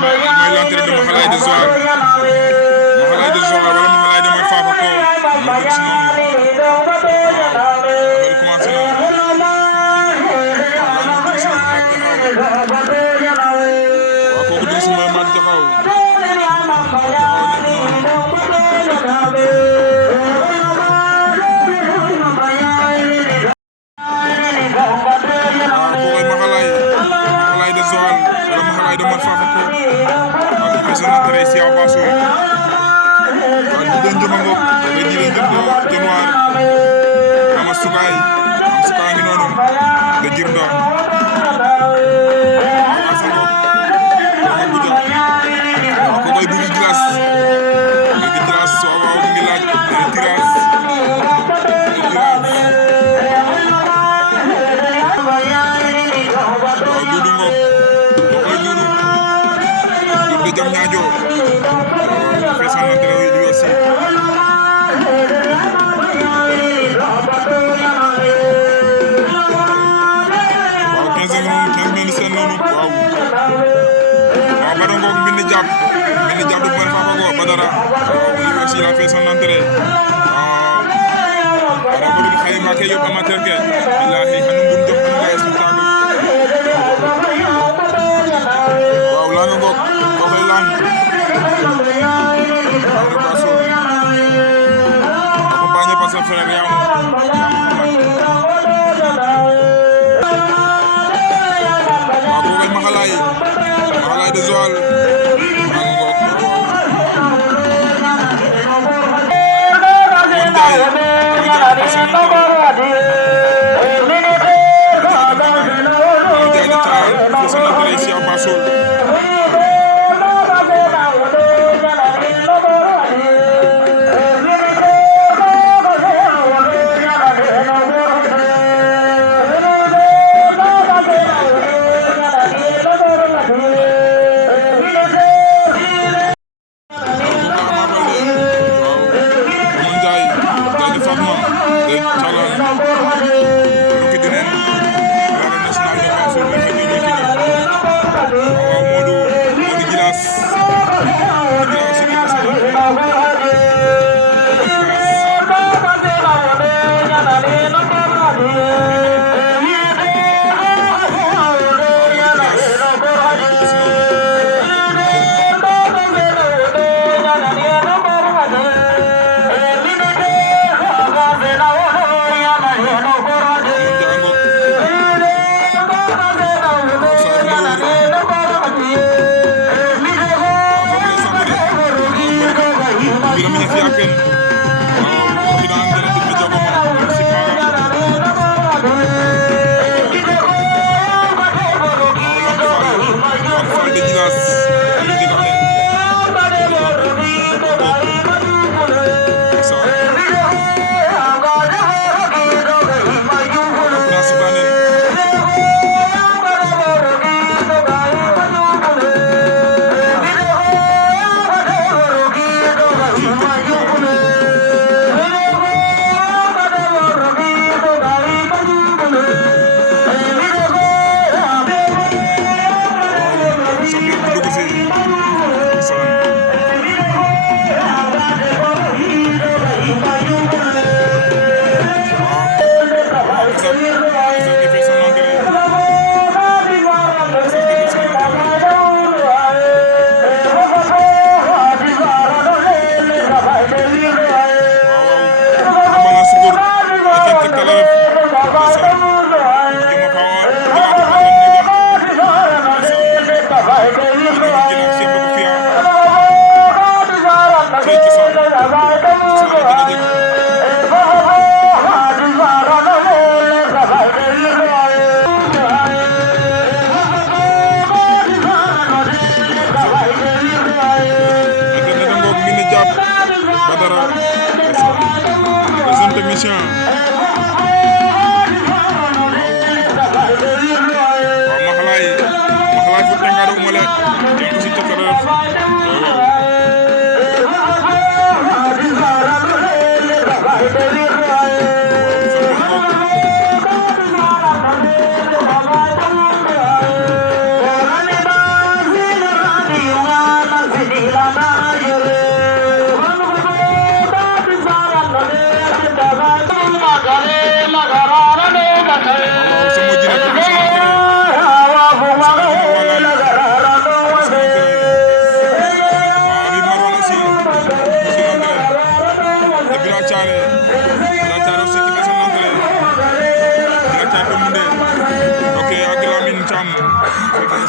mooy l'entrée de Maxalaay de Joal Maxalaay de Joal wala Maxalaay de mooy Fafako moo dugg si noonu waaw affaire yi commencé na waaw kooku dugg si mooy Mat Jaxaw de man Fafako ak personnalité ici à Basso waaw di leen jëm a ngoog di leen jëm de noir ama sukaay am sukaay ngi noonu de jirnda waaw asa ngoog dama guja waaw ko koy dugg glace léegi glace waaw waaw mu ngi laaj tirage waaw dudu ngoog de jam ñaajo feesan na tere wi aussi waaw 15 minutes seen noonu waaw Badara ngoog mbind jàpp du mën Fafako Badara wi aussi la feesan na tere waaw ara ko dum xayma ke yóbbu amateur ke billahi xanu mbun jox xanu nga spectacle waaw la nga ngoog accompagné par son frère Yamou waaw kooku Maxalaay de Joal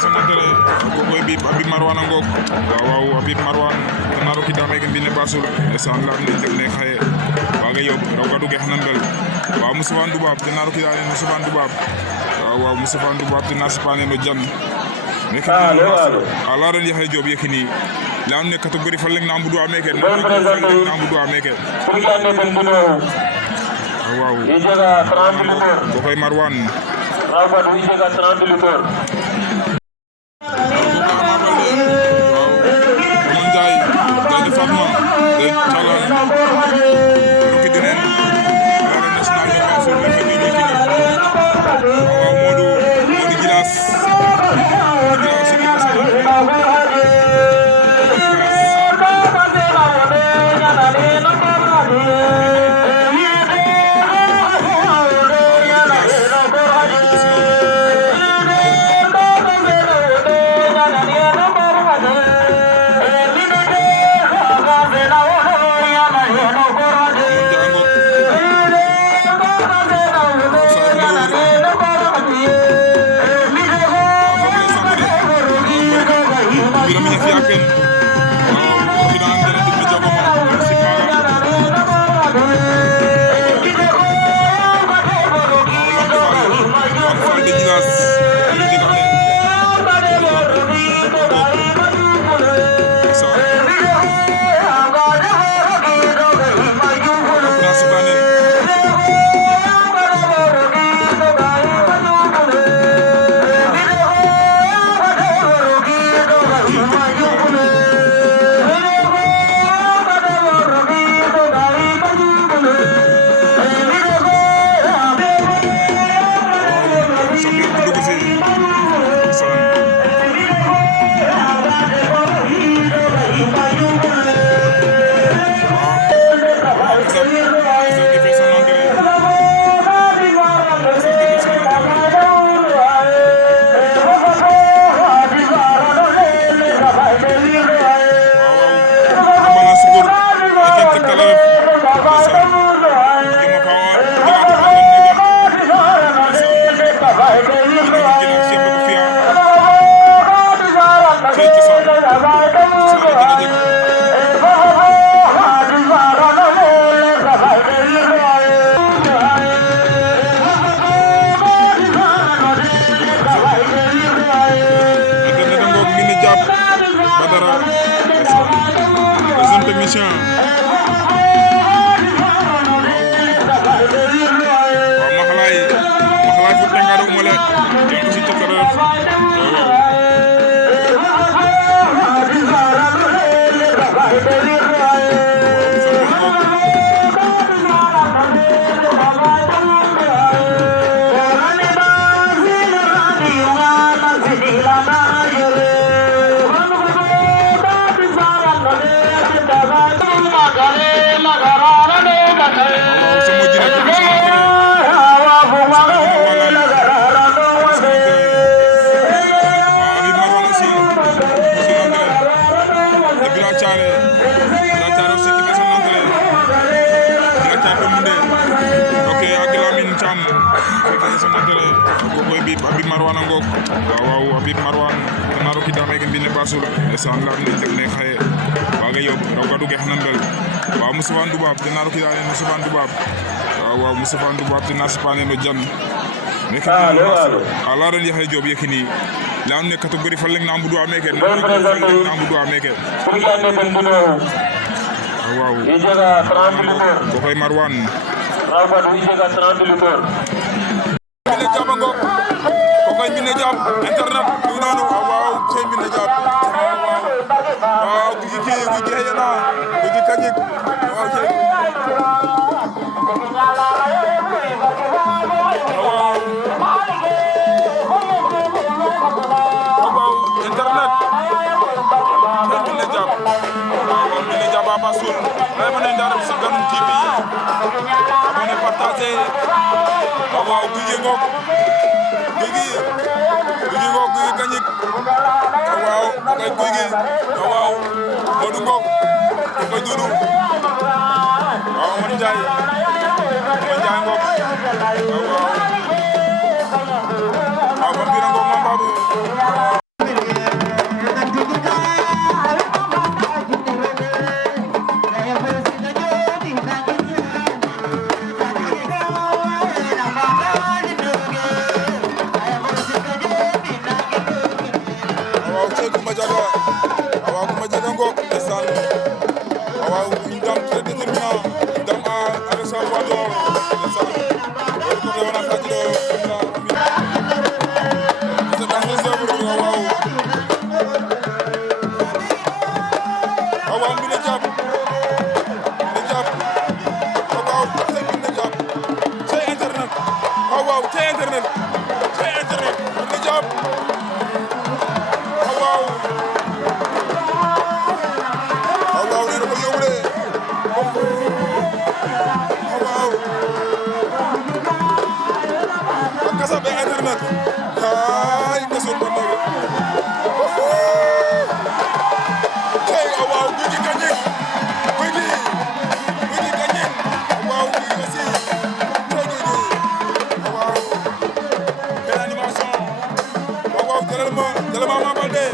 sonantene koy Habib Marwan ngok waaw Habib Marwan naro ki dame ke mbine basul esan lam ne dem ne xaye waga yob raw gadu ge xanandal waaw Moustapha Ndoubab te naro ki dane Moustapha Ndoubab waaw Moustapha Ndoubab te nasipane no jan ne ka ala ran Yaxya Diop Yekini la am ne catégorie fa leng na ambu do ameke na ambu do ameke waaw ko koy Marwan Habib Marwan ngok waaw Habib Marwan te naro ki dame ke mbine basul esan lam ne dem ne xaye waga yob raw gadu ge xanandal waaw Moustapha Ndoubab te naro ki dane Moustapha Ndoubab waaw Moustapha Ndoubab te nasipane no jan ne ka ala ran Yaxya Diop Yekini la am ne catégorie fa leng na ambu do ameke na ambu do ameke waaw ko koy Marwan koy Mbine Diab internet mu noonu waaw koy Mbine Diab waaw gugi ki gugi yana gugi kanyik waaw kay waaw internet koy Mbine Diab waaw Mbine Diab Papa Soul lay mën ndar ci Ganoum TV abonné partagé waaw gugi ngok gugi ngok gugi kanyik waaw koy gugi waaw Modou Ngok koy Dudu waaw Modou Ndiaye Ngok waaw waaw cey Coumba Diaga waaw Coumba Diaga ngoog ndeysaan waaw une dame très déterminante une dame avec Salvador ndeysaan loolu ko lewana fajiro c'est dans les œuvres waaw waaw mbine jàpp waaw c'est mbine jàpp cey internet waaw cey internet mbine jàpp waaw nee na ko yóbbu de waaw ak kasa be internet ay kasul ko nag cey waaw guy gi gañe guy gi gañe waaw guy gi aussi cey guy gi waaw quelle animation waaw jëlal ma Ama Baldé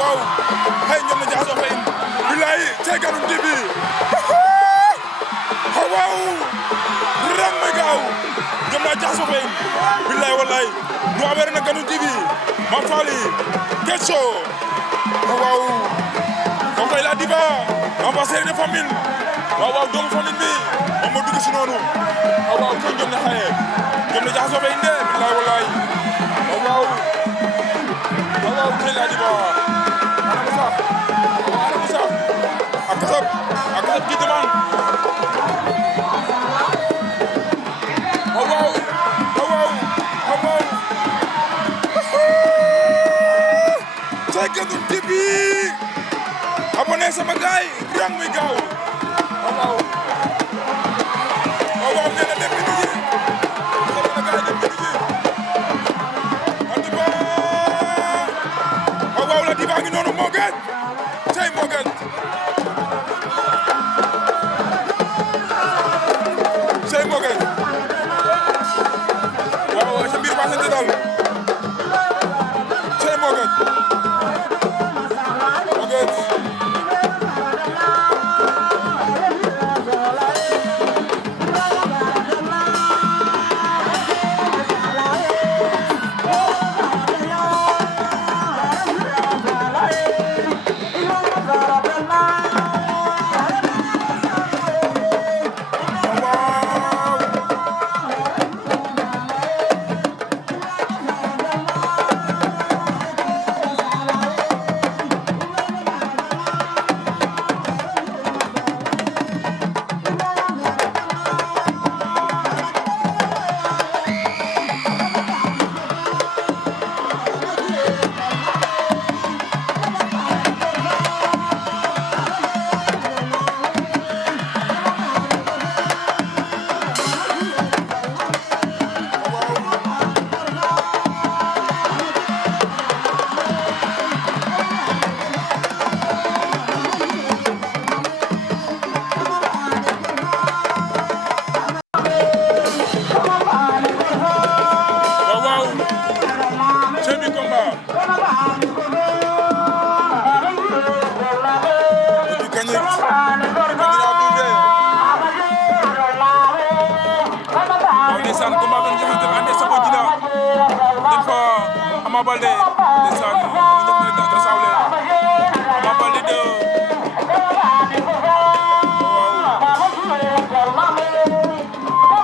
waaw hay ñoom na jaxasoo fa in bilaay cey ganum dibi waaw rang may gaaw ñoom na jaxasoo fa in bilaay wallaay no awere na ganum dibi ma fali kecho waaw donc la diva ambassadeur de famille waaw doomu famille bi moom moo dugg si noonu waaw ko ñoom na xaye ñoom na jaxasoo fa in de bilaay wallaay waaw kay la diva Akasab ki demande waaw Tycoon TV abonné sama gaay yang muy gaaw waaw nee na dem bi ji sama gaay dem bi ji la diva ngi noonu moo gën tey moo gën tey moo gën waaw sa mbir ba sant dal tey moo gën ndeysaan combat bi nga xamante ne ande Sabo Djina dañ fa Ama Baldé ndeysaan ñu def na rek rassemblé Ama Baldé de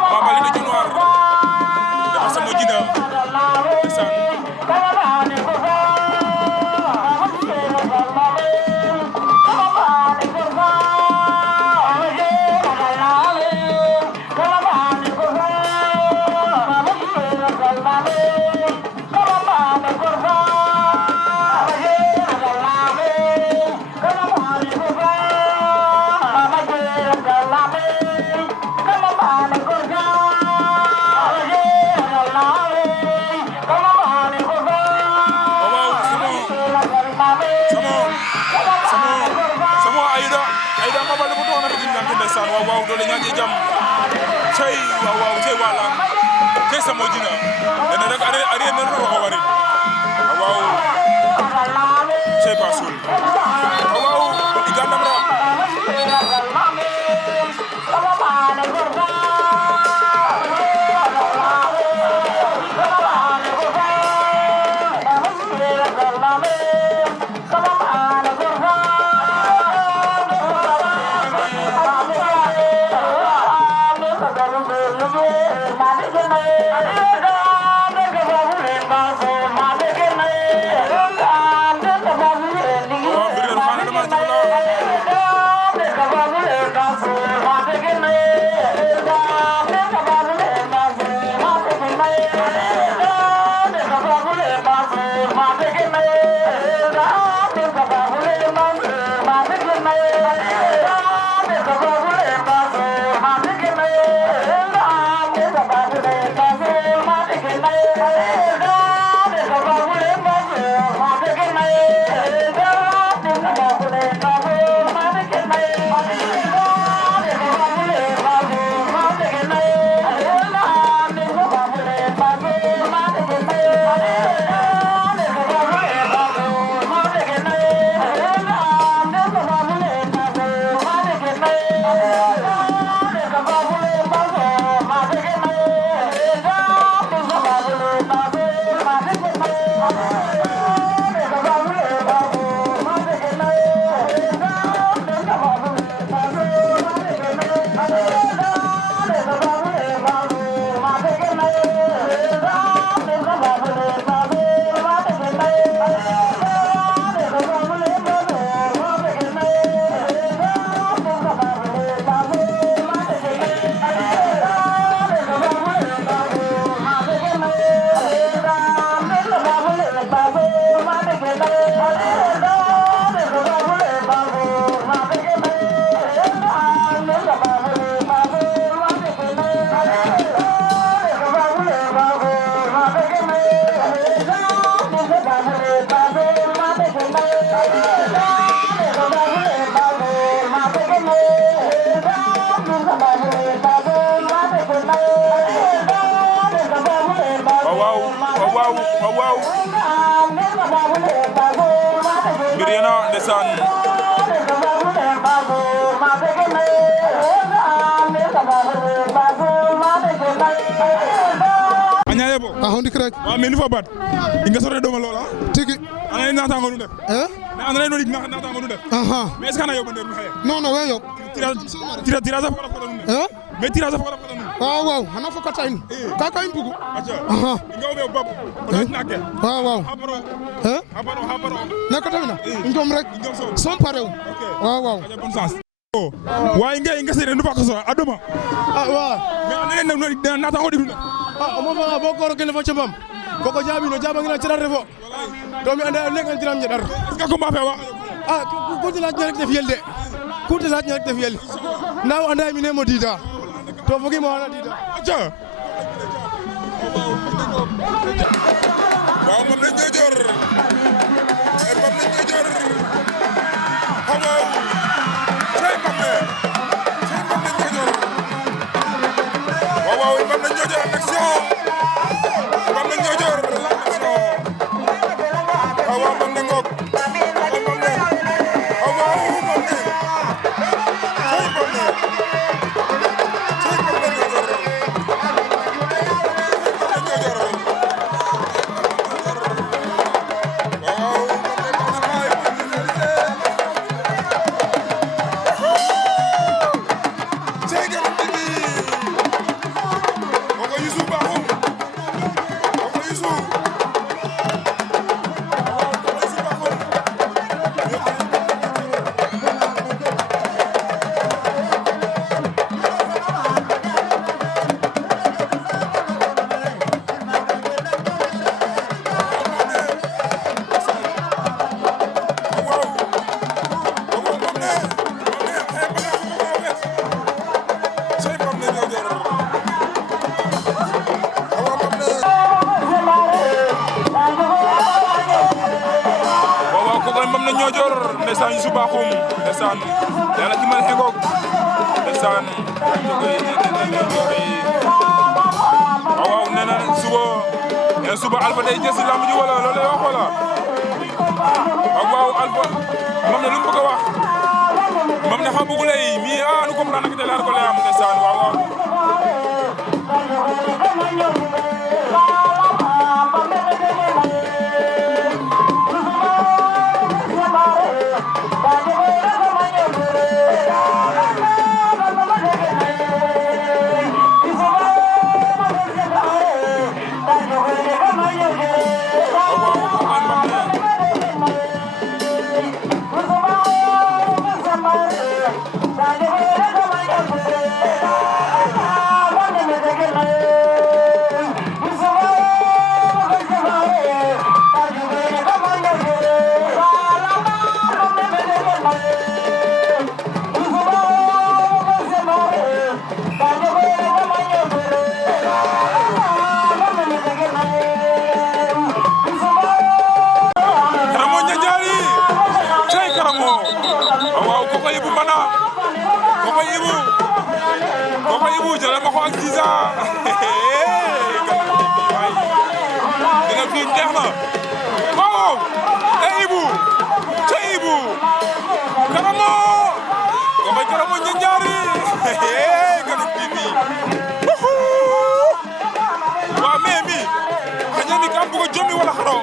Ama Baldé de Dionewar dafa Sabo Djina ndeysaan Aida Ama Baldé ko doon na rek ñu ngi ndeysaan waaw doole ñaan ci jàmm cey waaw cey wala cey Sabo Djina dana rek ari na ro ko wari waaw cey pasul waaw igandam ra waaw mbir yi na ndeysaan añaye bo a hondi krek wa mais nufa bat inga sore doma lola tigi anay natango nu def eh mais anay no dik natango nu def aha mais est ce que ana yobande nu xaye non non we yok tirage fa ko nu eh mais tirage fa ko nu waaw waaw xana fokata in kaka in bugu acha aha inga obe bab ko nake waaw waaw habaro eh habaro nakatamina ingom rek som parew waaw waaw bonne chance waaye nga sere nu bako so adoma waaw mais anay natango diru mo fa bo ko rokene fo cembam koko jaabi no jaaba ngina cirar refo to mi anda nek an tiram ñedar est ce que combat fe wa ku ti laaj rek def yelde ku ti laaj rek def yelde ndaw anda mi ne mo dida to fogi mo wala dida acha waaw moom lañ koy jor waaw tey mam ne lañ koy jor waaw mam lañ koy jor action mam lañ koy jor action waaw mam ne ngok mam ne waaw mam ne tey mam ne ndeysaan Youssou Bakhoum ndeysaan yàlla ki mal xegoog ndeysaan waaw nee na suba Alpha day jël si lamb ji wala loolu lay wax wala waaw Alpha moom ne lu mu bëgg a wax moom ne xam bëggu lay mi nu comprendre nak te laar ko lay am ndeysaan waaw Ibu jalan ma ko ak Ziza dina fi neex na waaw Ibu ca Ibu Karamo ko may Karamo ñaari kan TV wa mais mi xanya ni kam bu ko jomi wala xaro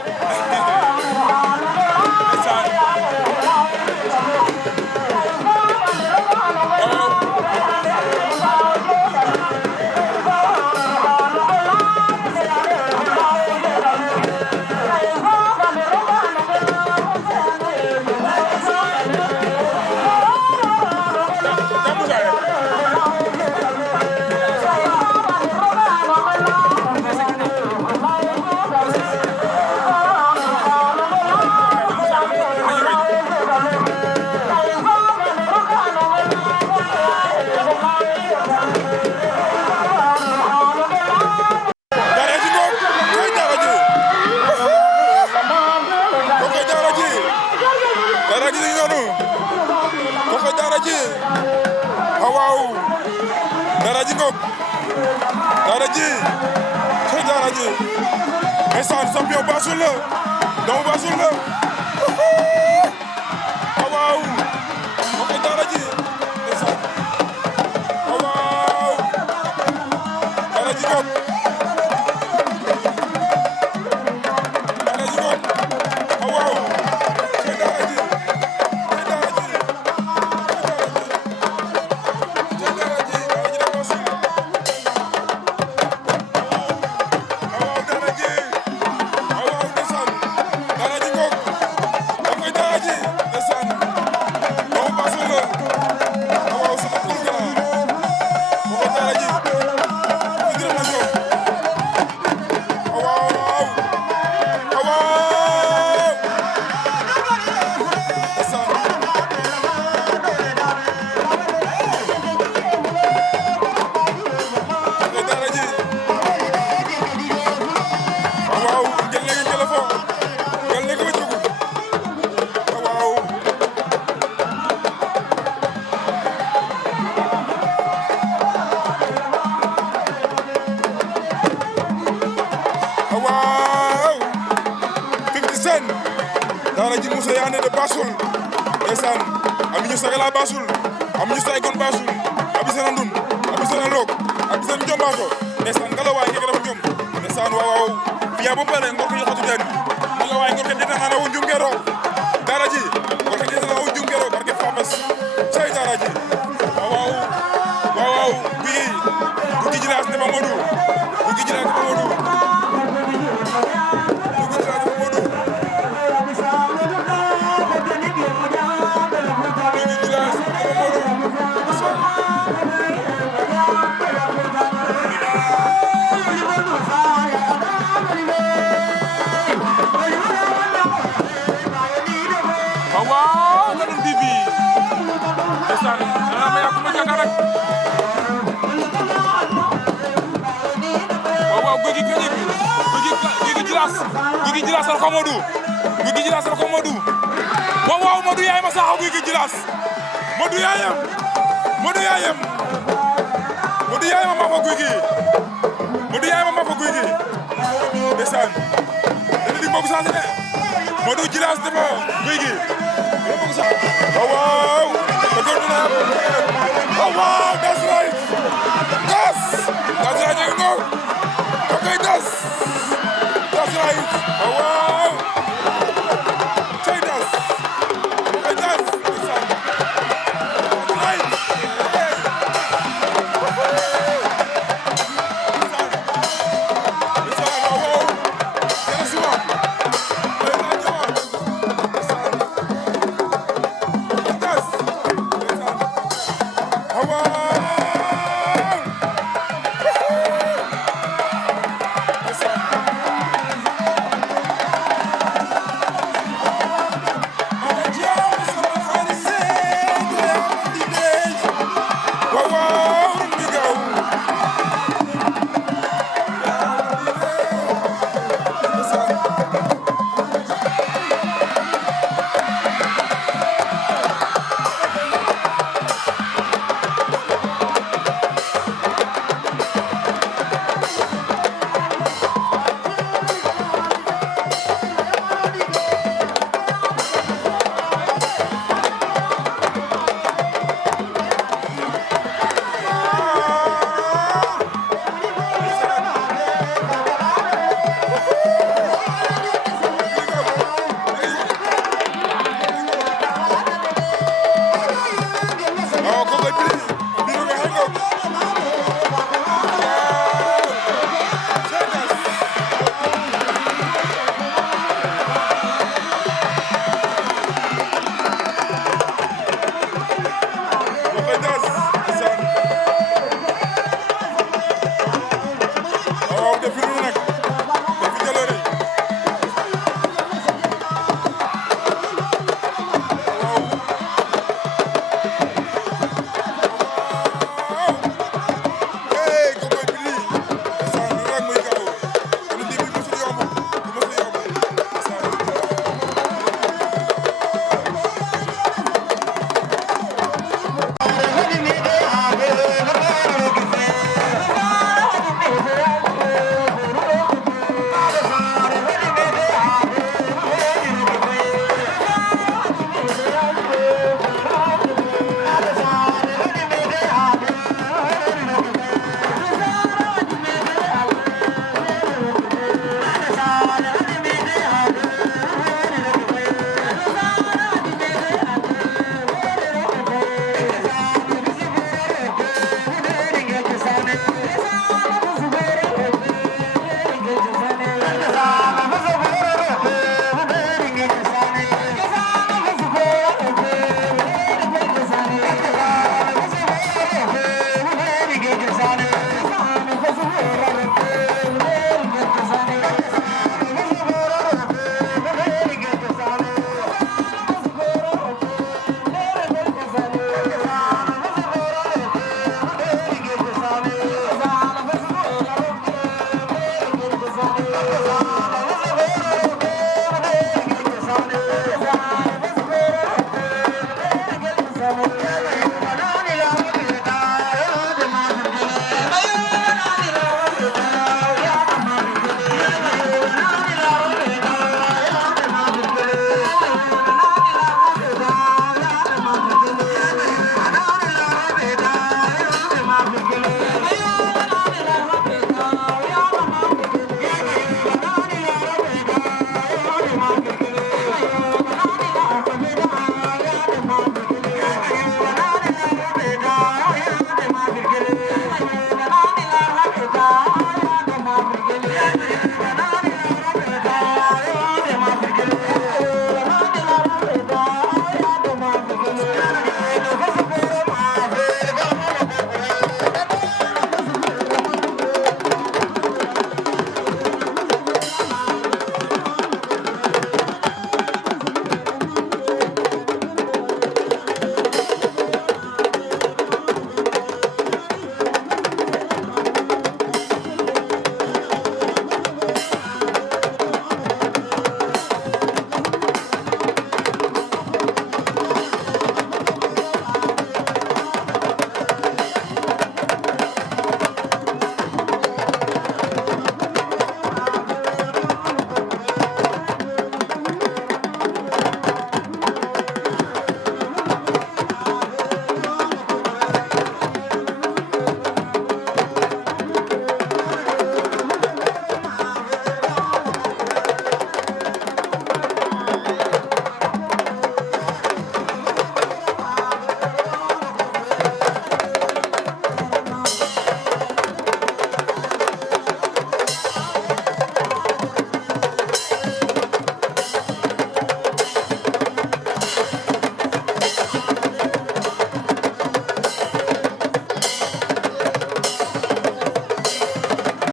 ji waaw Daara J ngoog Daara J xëy Daara J ndeysaan champion Bassoul la doomu Bassoul la waaw ok Daara J ndeysaan waaw Daara J ngoog Daara J ngoog waaw xëy Daara J Daara J Moussa Yane de Bassoul ndeysaan ami ñu sagala Bassoul ami ñu saygon Bassoul abi sana ndun abi sana lok abi sana jombato ndeysaan ngala way ngi dafa jom ndeysaan waaw fiya bo pare ngor ko yoxatu den ngala way ngor ko dina na wu njum gero Daara J ngor ko dina na wu njum gero barke famas say Daara J waaw bi jilas ne Mamadou bu jilas ne Mamadou waaw Ngadoum TV ndeysaan dana ma yàqu ma jàkka rek waaw guy gi jilas al ko Modou guy gi jilas al ko Modou waaw Modou yaay ma saxaw guy gi jilas Modou yaayam ma fa guy gi Modou yaayam ma fa guy gi ndeysaan dana di mbokk sax Modou jilas dafa guy gi waaw that's right that's right ngo okay that's right waaw say das okay that's right